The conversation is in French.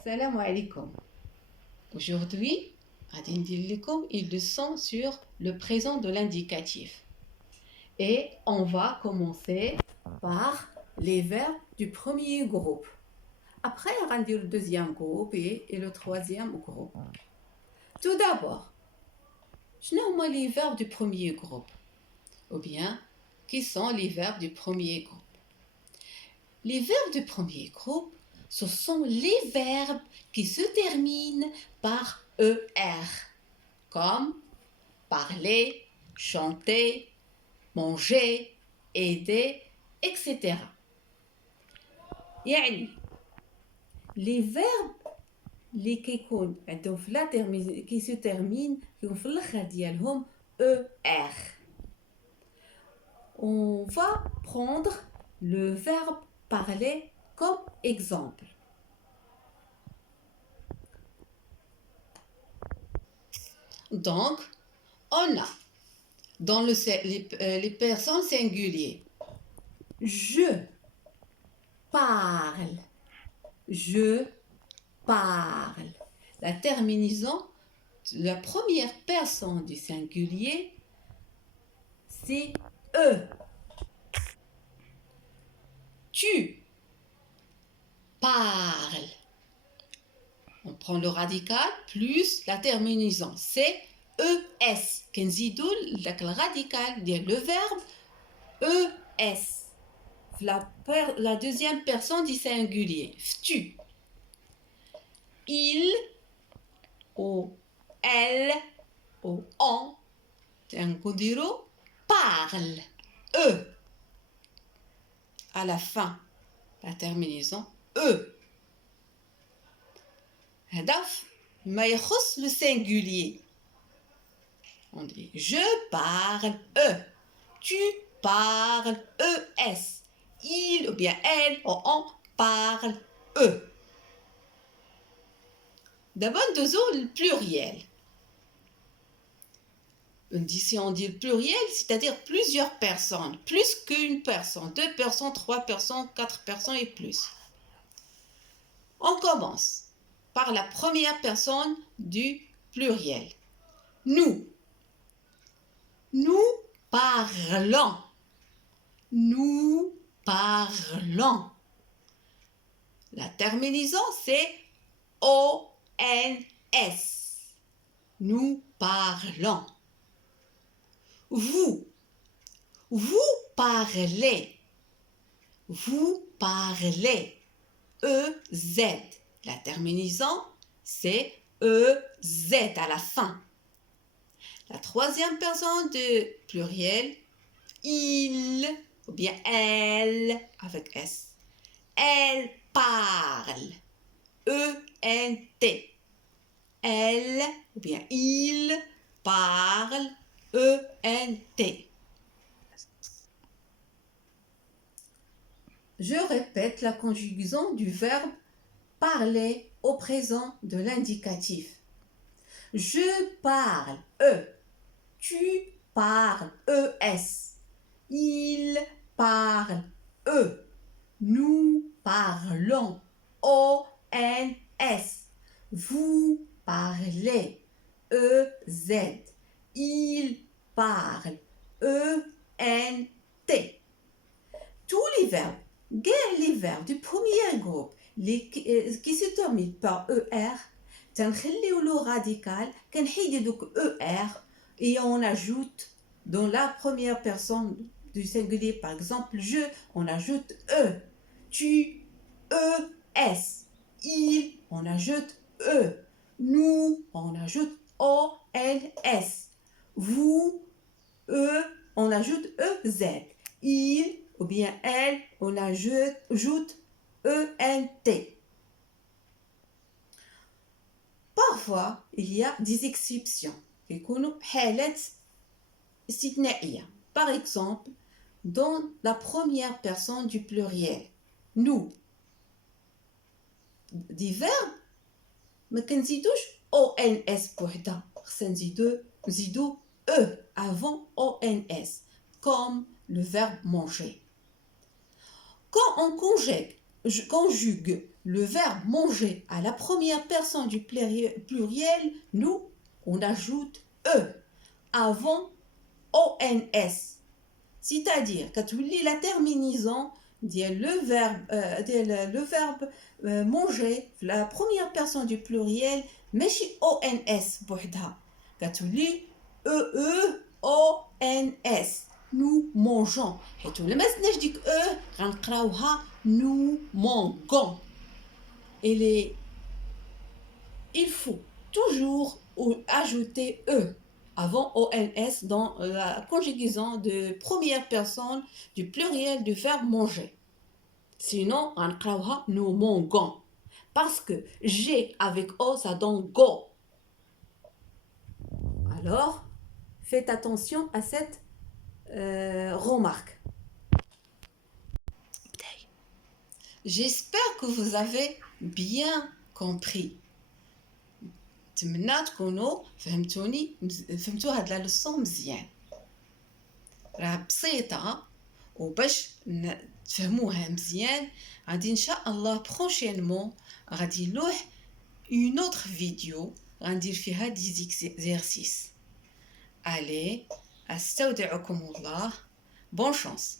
Salam alaikum. Aujourd'hui, غادي ندير لكم une leçon sur le présent de l'indicatif. Et on va commencer par les verbes du premier groupe. Après, on va dire le deuxième groupe et le troisième groupe. Tout d'abord, je nomme les verbes du premier groupe. Ou bien, qui sont les verbes du premier groupe? Les verbes du premier groupe, ce sont les verbes qui se terminent par ER, comme parler, chanter, manger, aider, etc. يعني les verbes اللي كيكون عندهم في لا كي se termine كيكون في الاخر ديالهم ER. On va prendre le verbe parler comme exemple. Donc, on a dans les personnes singulières, je parle, je parle. La terminaison, la première personne du singulier, c'est E. Tu parles. On prend le radical plus la terminaison, c'est ES. كنزيدو لك الراديكال ديال le verbe ES. La deuxième personne du singulier, tu. Il ou elle ou on, parle. E. À la fin, la terminaison E. هذا ما يخص le singulier. On dit je parle E, tu parles ES, il ou bien elle ou on parle E. D'abord, le pluriel. Si on dit le pluriel, c'est-à-dire plusieurs personnes, plus qu'une personne, 2 personnes, 3 personnes, 4 personnes et plus. On commence par la première personne du pluriel. Nous. Nous parlons. Nous parlons. La terminaison, c'est ONS. Nous parlons. Vous. Vous parlez. Vous parlez. EZ. La terminaison, c'est EZ à la fin. La troisième personne du pluriel, il ou bien elle avec S. Elle parle. E-N-T. Elle ou bien il parle. E-N-T. Je répète la conjugaison du verbe parler au présent de l'indicatif. Je parle E. Tu parles ES. Il parle E. Nous parlons ONS. Vous parlez EZ. Il parle ENT. Tous les verbes, les verbes du premier groupe qui se terminent par ER, تنخليو له radical, كنحيدو دوك ER et on ajoute dans la première personne du singulier, par exemple je, on ajoute E. Tu, ES. Il, on ajoute E. Nous, on ajoute ONS. Vous, E, on ajoute EZ. Il ou bien elle, on ajoute ENT. Parfois, il y a des exceptions. Par exemple, dans la première personne du pluriel, nous. Des verbes, ما كنزيدوش ONS بوحدها. نزيدو E avant ONS, comme le verbe manger. Quand on conjugue le verbe manger à la première personne du pluriel, nous, on ajoute E avant ONS. C'est-à-dire, quand tu lis la terminaison, le verbe manger, la première personne du pluriel, mais chez ONS, quand tu lis EEONS, nous mangeons. Et tout le monde dit nous mangeons. Il faut toujours ajouter E avant ONS dans la conjugaison de première personne du pluriel du verbe manger. Sinon, nous mangeons. Parce que G avec O, ça donne go. Alors, faites attention à cette remarque. J'espère que vous avez bien compris. نتمنى تكونوا فهمتوا هاد لا لوسون مزيان. راه بسيطه وباش تفهموها مزيان غادي ان شاء الله بروشينمون غادي نلوح اون اوتر فيديو غندير فيها دي زيكزيرسيس. استودعكم الله. بون شانس.